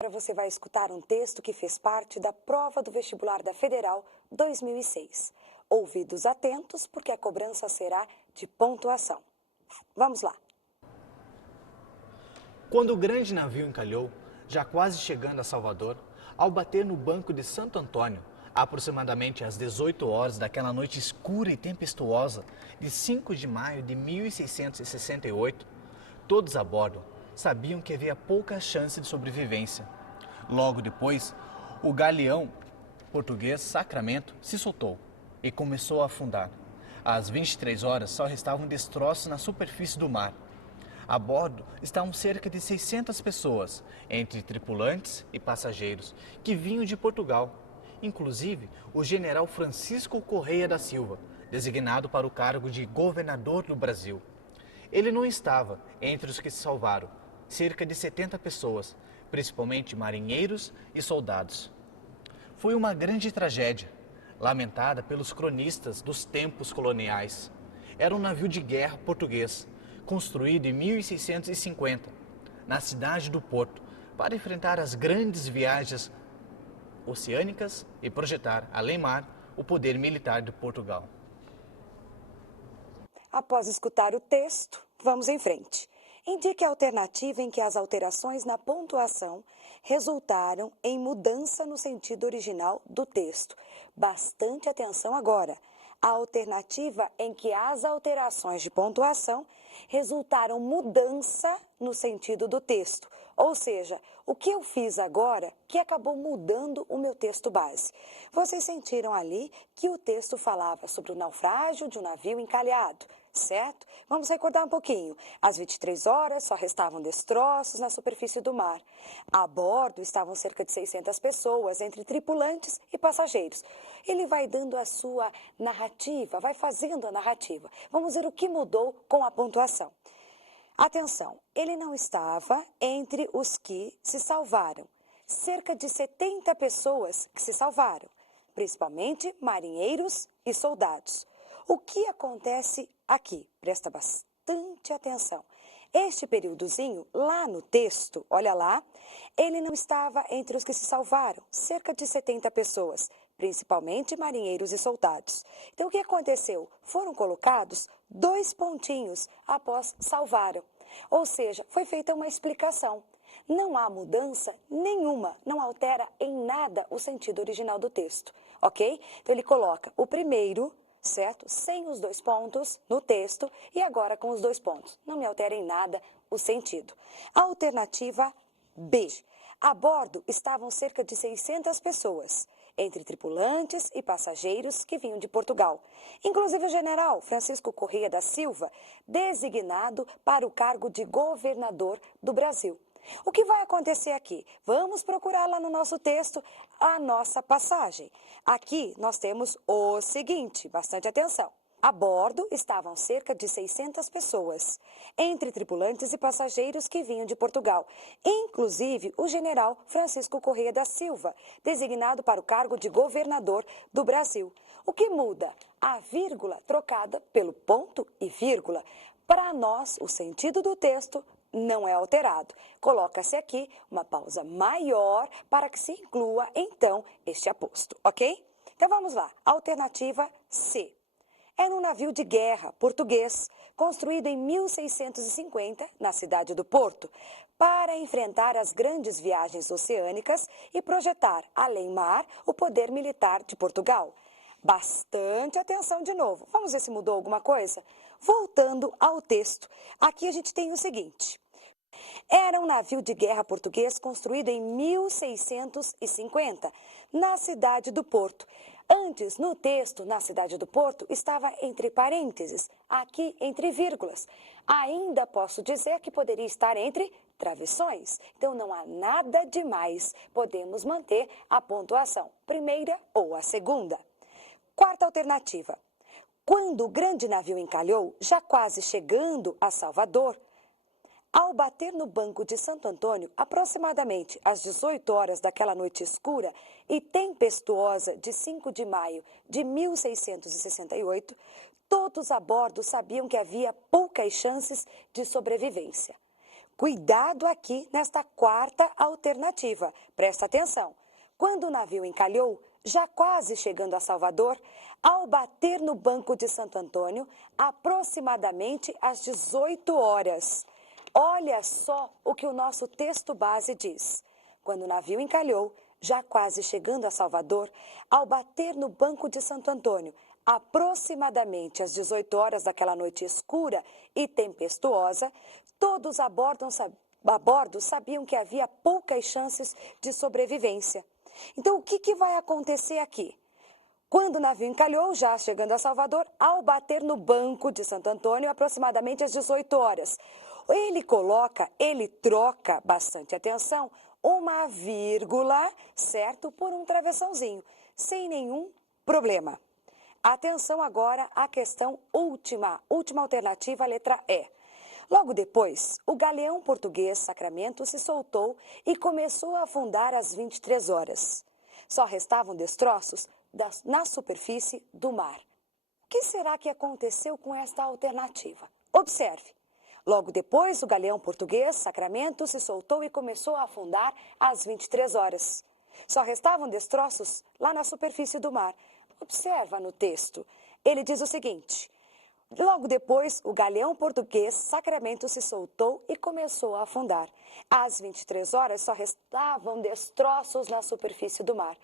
Agora você vai escutar um texto que fez parte da prova do vestibular da Federal 2006. Ouvidos atentos, porque a cobrança será de pontuação. Vamos lá. Quando o grande navio encalhou, já quase chegando a Salvador, ao bater no banco de Santo Antônio, aproximadamente às 18 horas daquela noite escura e tempestuosa de 5 de maio de 1668, todos a bordo sabiam que havia pouca chance de sobrevivência. Logo depois, o galeão português Sacramento se soltou e começou a afundar. Às 23 horas só restavam destroços na superfície do mar. A bordo estavam cerca de 600 pessoas, entre tripulantes e passageiros, que vinham de Portugal. Inclusive, o general Francisco Correia da Silva, designado para o cargo de governador do Brasil. Ele não estava entre os que se salvaram, cerca de 70 pessoas, principalmente marinheiros e soldados. Foi uma grande tragédia, lamentada pelos cronistas dos tempos coloniais. Era um navio de guerra português, construído em 1650, na cidade do Porto, para enfrentar as grandes viagens oceânicas e projetar, além-mar, o poder militar de Portugal. Após escutar o texto, vamos em frente. Indique a alternativa em que as alterações na pontuação resultaram em mudança no sentido original do texto. Bastante atenção agora. A alternativa em que as alterações de pontuação resultaram mudança no sentido do texto. Ou seja, o que eu fiz agora que acabou mudando o meu texto base. Vocês sentiram ali que o texto falava sobre o naufrágio de um navio encalhado, certo? Vamos recordar um pouquinho. Às 23 horas só restavam destroços na superfície do mar. A bordo estavam cerca de 600 pessoas, entre tripulantes e passageiros. Ele vai dando a sua narrativa, vai fazendo a narrativa. Vamos ver o que mudou com a pontuação. Atenção, ele não estava entre os que se salvaram. Cerca de 70 pessoas que se salvaram, principalmente marinheiros e soldados. O que acontece aqui? Presta bastante atenção. Este períodozinho, lá no texto, olha lá, ele não estava entre os que se salvaram, cerca de 70 pessoas, principalmente marinheiros e soldados. Então, o que aconteceu? Foram colocados 2 pontinhos após salvaram. Ou seja, foi feita uma explicação. Não há mudança nenhuma, não altera em nada o sentido original do texto, ok? Então, ele coloca o primeiro, certo? Sem os 2 pontos no texto e agora com os 2 pontos. Não me altera em nada o sentido. Alternativa B. A bordo estavam cerca de 600 pessoas, entre tripulantes e passageiros que vinham de Portugal. Inclusive o general Francisco Correia da Silva, designado para o cargo de governador do Brasil. O que vai acontecer aqui? Vamos procurar lá no nosso texto a nossa passagem. Aqui nós temos o seguinte, bastante atenção. A bordo estavam cerca de 600 pessoas, entre tripulantes e passageiros que vinham de Portugal, inclusive o general Francisco Correia da Silva, designado para o cargo de governador do Brasil. O que muda? A vírgula trocada pelo ponto e vírgula. Para nós, o sentido do texto não é alterado. Coloca-se aqui uma pausa maior para que se inclua, então, este aposto, ok? Então vamos lá. Alternativa C. Era um navio de guerra português, construído em 1650, na cidade do Porto, para enfrentar as grandes viagens oceânicas e projetar, além-mar, o poder militar de Portugal. Bastante atenção de novo. Vamos ver se mudou alguma coisa? Voltando ao texto, aqui a gente tem o seguinte. Era um navio de guerra português construído em 1650, na cidade do Porto. Antes, no texto, na cidade do Porto, estava entre parênteses, aqui entre vírgulas. Ainda posso dizer que poderia estar entre travessões. Então, não há nada demais. Podemos manter a pontuação, primeira ou a segunda. Quarta alternativa. Quando o grande navio encalhou, já quase chegando a Salvador, ao bater no banco de Santo Antônio, aproximadamente às 18 horas daquela noite escura e tempestuosa de 5 de maio de 1668, todos a bordo sabiam que havia poucas chances de sobrevivência. Cuidado aqui nesta quarta alternativa. Presta atenção. Quando o navio encalhou, já quase chegando a Salvador, ao bater no Banco de Santo Antônio, aproximadamente às 18 horas. Olha só o que o nosso texto base diz. Quando o navio encalhou, já quase chegando a Salvador, ao bater no Banco de Santo Antônio, aproximadamente às 18 horas daquela noite escura e tempestuosa, todos a bordo sabiam que havia poucas chances de sobrevivência. Então, o que vai acontecer aqui? Quando o navio encalhou, já chegando a Salvador, ao bater no Banco de Santo Antônio, aproximadamente às 18 horas, ele troca, bastante atenção, uma vírgula, certo, por um travessãozinho, sem nenhum problema. Atenção agora à questão última alternativa, a letra E. Logo depois, o galeão português Sacramento se soltou e começou a afundar às 23 horas. Só restavam destroços na superfície do mar. O que será que aconteceu com esta alternativa? Observe. Logo depois, o galeão português Sacramento se soltou e começou a afundar às 23 horas. Só restavam destroços lá na superfície do mar. Observa no texto. Ele diz o seguinte: logo depois, o galeão português Sacramento se soltou e começou a afundar. Às 23 horas, só restavam destroços na superfície do mar.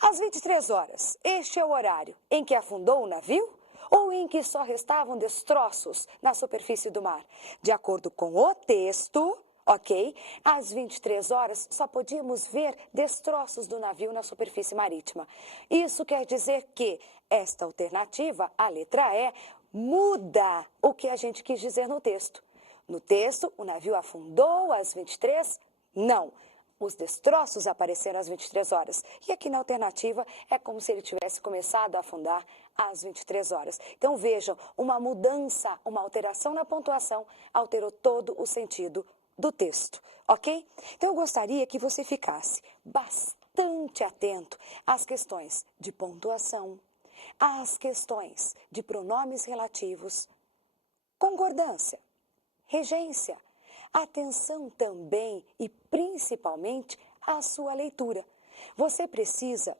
Às 23 horas, este é o horário em que afundou o navio? Ou em que só restavam destroços na superfície do mar? De acordo com o texto, ok? Às 23 horas só podíamos ver destroços do navio na superfície marítima. Isso quer dizer que esta alternativa, a letra E, muda o que a gente quis dizer no texto. No texto, o navio afundou às 23? Não. Os destroços apareceram às 23 horas. E aqui na alternativa é como se ele tivesse começado a afundar às 23 horas. Então vejam, uma mudança, uma alteração na pontuação alterou todo o sentido do texto, ok? Então eu gostaria que você ficasse bastante atento às questões de pontuação, às questões de pronomes relativos, concordância, regência. Atenção também e principalmente à sua leitura. Você precisa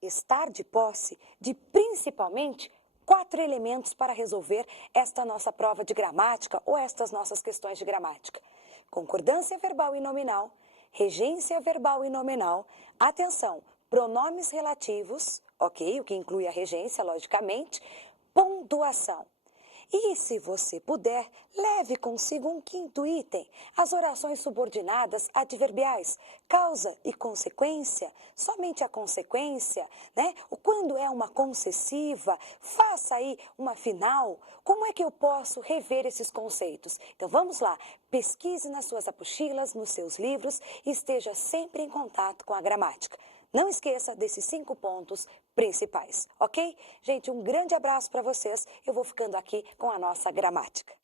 estar de posse de principalmente 4 elementos para resolver esta nossa prova de gramática ou estas nossas questões de gramática. Concordância verbal e nominal, regência verbal e nominal, atenção, pronomes relativos, ok? O que inclui a regência, logicamente, pontuação. E se você puder, leve consigo um 5º item, as orações subordinadas adverbiais, causa e consequência, somente a consequência, né? Quando é uma concessiva, faça aí uma final. Como é que eu posso rever esses conceitos? Então vamos lá, pesquise nas suas apostilas, nos seus livros e esteja sempre em contato com a gramática. Não esqueça desses 5 pontos principais, ok? Gente, um grande abraço para vocês. Eu vou ficando aqui com a nossa gramática.